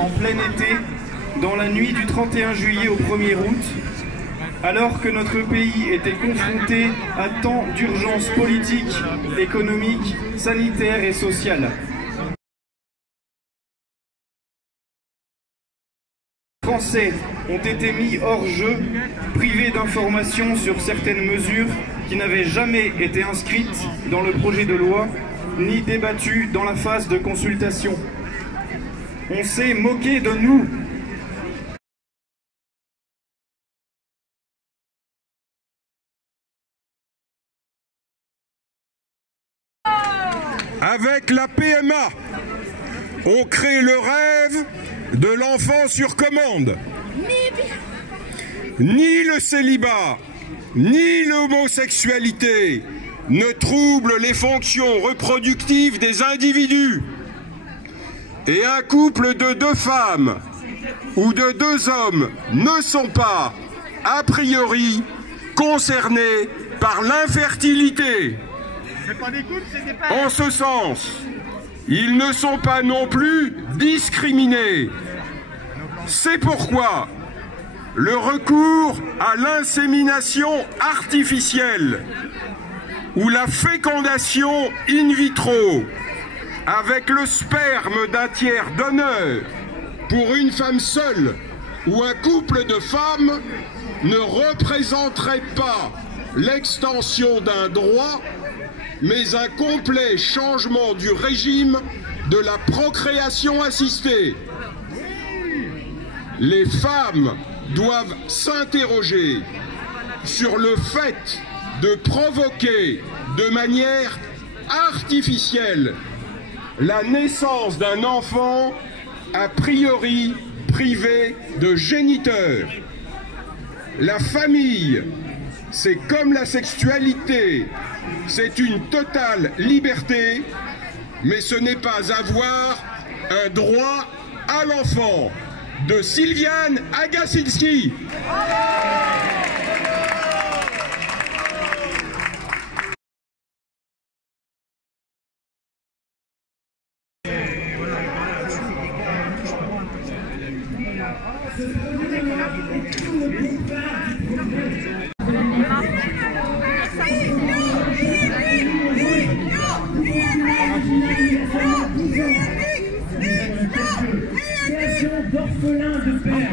en plein été, dans la nuit du 31 juillet au 1er août, alors que notre pays était confronté à tant d'urgences politiques, économiques, sanitaires et sociales. Les Français ont été mis hors jeu, privés d'informations sur certaines mesures qui n'avaient jamais été inscrites dans le projet de loi, ni débattues dans la phase de consultation. On s'est moqué de nous. Avec la PMA, on crée le rêve de l'enfant sur commande. Ni le célibat, ni l'homosexualité ne troublent les fonctions reproductives des individus. Et un couple de 2 femmes ou de 2 hommes ne sont pas, a priori, concernés par l'infertilité. En ce sens, ils ne sont pas non plus discriminés. C'est pourquoi le recours à l'insémination artificielle ou la fécondation in vitro avec le sperme d'un tiers donneur pour une femme seule ou un couple de femmes ne représenterait pas l'extension d'un droit, mais un complet changement du régime de la procréation assistée. Les femmes doivent s'interroger sur le fait de provoquer de manière artificielle la naissance d'un enfant a priori privé de géniteur. La famille, c'est comme la sexualité, c'est une totale liberté, mais ce n'est pas avoir un droit à l'enfant. De Sylviane Agacinski. D'orphelins de père.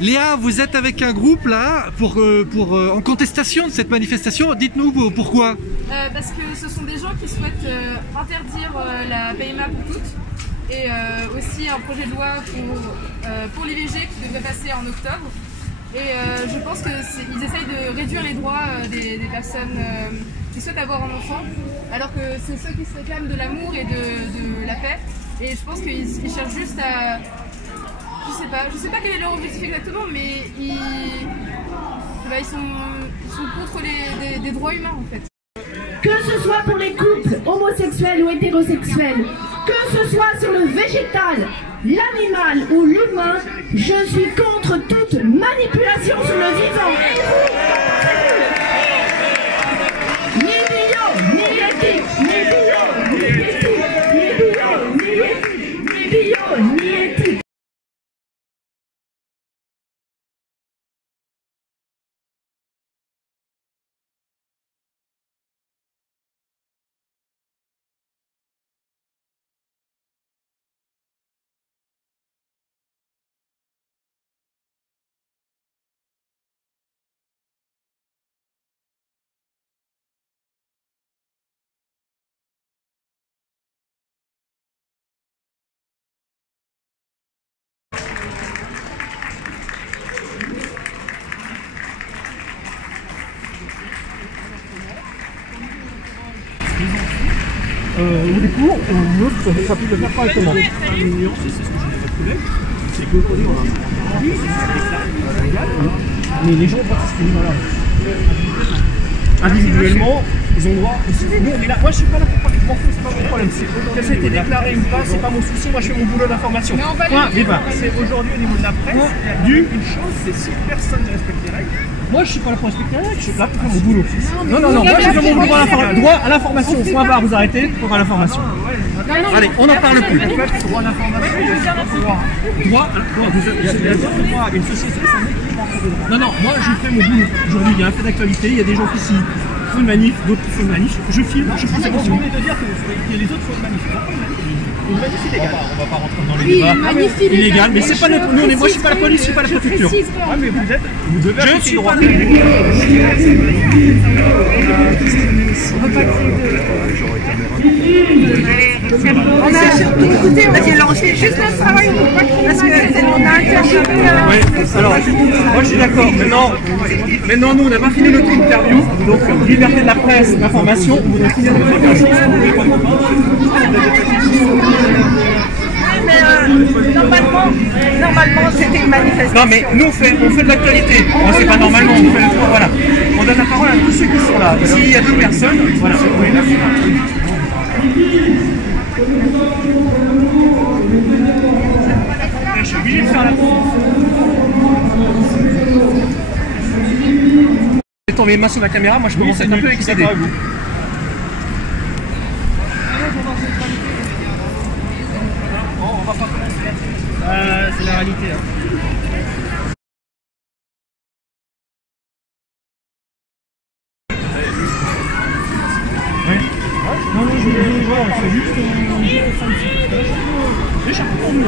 Léa, vous êtes avec un groupe là en contestation de cette manifestation. Dites-nous pourquoi. Parce que ce sont des gens qui souhaitent interdire la PMA pour toutes et aussi un projet de loi pour l'IVG qui devrait passer en octobre. Et je pense qu'ils essayent de réduire les droits des personnes qui souhaitent avoir un enfant, alors que c'est ceux qui se réclament de l'amour et de la paix. Et je pense qu'ils cherchent juste à... Je sais pas quel est leur objectif exactement, mais ils sont contre des droits humains en fait. Que ce soit pour les couples homosexuels ou hétérosexuels, que ce soit sur le végétal, l'animal ou l'humain, je suis contre toute manipulation sur le vivant. Ni bio, ni éthique, ni bio, ni éthique, ni bio, ni éthique, ni bio, ni éthique. Au dépôt, on note que ça peut le faire correctement. Une nuance, c'est ce que je voulais calculer, c'est qu'aujourd'hui on a mais les gens participent individuellement. ils ont le droit aussi. Nous, on est là. Moi, je suis pas là pour parler. Je m'en fous, c'est pas mon problème. Que ça a été déclaré ou pas, c'est pas mon souci. Moi, je fais mon boulot d'information. Point, débat. C'est aujourd'hui au niveau de la presse, une chose, c'est si personne ne respecte les règles. Moi, je suis pas là pour respecter les règles, je suis là pour faire mon boulot. Non, moi, je fais mon boulot droit à l'information. Point barre, vous arrêtez, droit à l'information. Allez, on n'en parle plus. Droit à l'information, droit à une société, c'est un équilibre entre deux droits. Non, moi, je fais mon boulot. Aujourd'hui, il y a un fait d'actualité, il y a des gens qui ici font une manif, d'autres qui font une manif. Je filme, je pose la question. Vous venez de dire que les autres font une manif. Une manif illégale. On va pas rentrer dans les débats. Manif illégale, mais c'est pas notre. Nous, moi, je suis pas la police, je suis pas la préfecture. Ah, mais vous devez appliquer le droit. Écoutez, alors on fait juste notre travail, parce qu'on a interviewé. Oui, alors, moi je suis d'accord. Maintenant, nous on n'a pas fini notre interview, donc liberté de la presse, l'information, on voudrait finir notre interview. Normalement, c'était une manifestation. Non, mais nous on fait de l'actualité. Moi, c'est pas normalement, on fait le voilà. On donne la parole à tous ceux qui sont là. S'il y a 10 personnes, voilà. Je suis obligé de faire la J'ai tombé les mains sur la caméra, moi je commence à être un peu excédé. On va pas commencer. C'est la réalité. Non, je vais voir, c'est juste... Déjà pour nous.